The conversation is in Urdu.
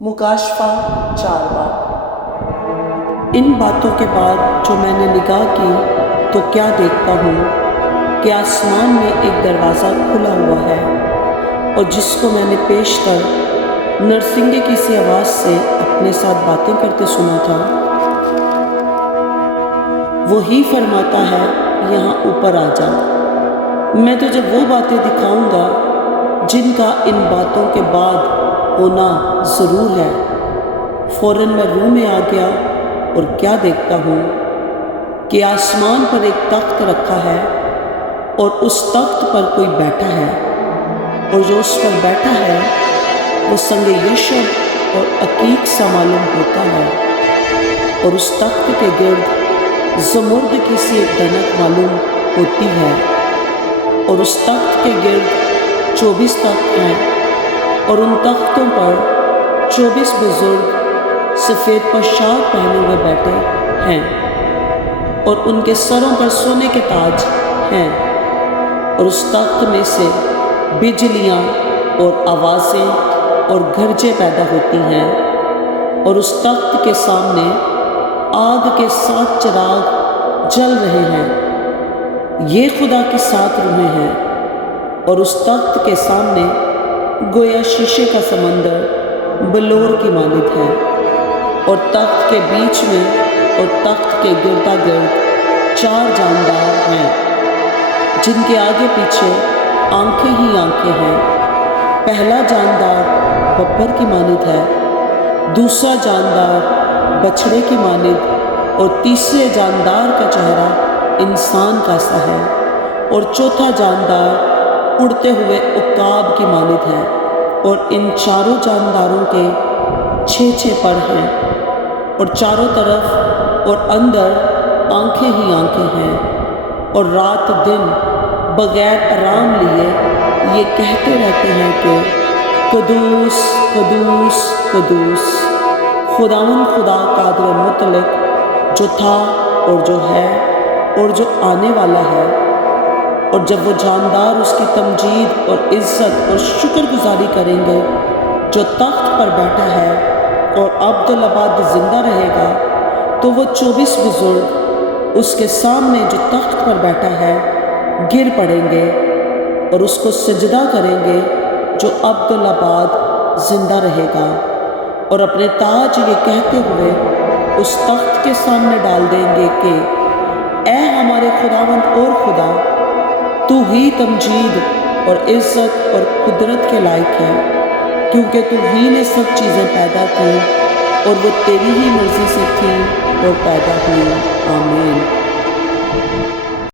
مکاشفہ 4 بار۔ ان باتوں کے بعد جو میں نے نگاہ کی تو کیا دیکھتا ہوں کہ آسمان میں ایک دروازہ کھلا ہوا ہے، اور جس کو میں نے پیشتر نرسنگے کی سی آواز سے اپنے ساتھ باتیں کرتے سنا تھا، وہی فرماتا ہے یہاں اوپر آ جا، میں تجھے وہ باتیں دکھاؤں گا جن کا ان باتوں کے بعد ہونا ضرور ہے۔ فوراً میں روح میں آ گیا اور کیا دیکھتا ہوں کہ آسمان پر ایک تخت رکھا ہے، اور اس تخت پر کوئی بیٹھا ہے، اور جو اس پر بیٹھا ہے وہ سنگ یشب اور عقیق سا معلوم ہوتا ہے، اور اس تخت کے گرد زمرد کی سی ایک دھنک معلوم ہوتی ہے، اور اس تخت کے گرد 24 تخت ہیں، اور ان تختوں پر 24 بزرگ سفید پوشاک پہنے ہوئے بیٹھے ہیں، اور ان کے سروں پر سونے کے تاج ہیں، اور اس تخت میں سے بجلیاں اور آوازیں اور گرجیں پیدا ہوتی ہیں، اور اس تخت کے سامنے آگ کے 7 چراغ جل رہے ہیں، یہ خدا کی 7 روحیں ہیں، اور اس تخت کے سامنے گویا شیشے کا سمندر بلور کی مانند ہے، اور تخت کے بیچ میں اور تخت کے گردا گرد 4 جاندار ہیں، جن کے آگے پیچھے آنکھیں ہی آنکھیں ہیں۔ پہلا جاندار ببر کی مانند ہے، دوسرا جاندار بچھڑے کی مانند، اور تیسرے جاندار کا چہرہ انسان کا سا ہے، اور چوتھا جاندار اڑتے ہوئے عقاب کی مانند ہے، اور ان 4 جانداروں کے 6 پر ہیں، اور چاروں طرف اور اندر آنکھیں ہی آنکھیں ہیں، اور رات دن بغیر آرام لیے یہ کہتے رہتے ہیں کہ قدوس قدوس قدوس خداوند خدا قادر مطلق، جو تھا اور جو ہے اور جو آنے والا ہے۔ اور جب وہ جاندار اس کی تمجید اور عزت اور شکر گزاری کریں گے جو تخت پر بیٹھا ہے اور ابدالآباد زندہ رہے گا، تو وہ 24 بزرگ اس کے سامنے جو تخت پر بیٹھا ہے گر پڑیں گے اور اس کو سجدہ کریں گے جو ابدالآباد زندہ رہے گا، اور اپنے تاج یہ کہتے ہوئے اس تخت کے سامنے ڈال دیں گے کہ اے ہمارے خداوند اور خدا، تو ہی تمجید اور عزت اور قدرت کے لائق ہے، کیونکہ تو ہی نے سب چیزیں پیدا کی، اور وہ تیری ہی مرضی سے تھی اور پیدا ہوئی۔ آمین۔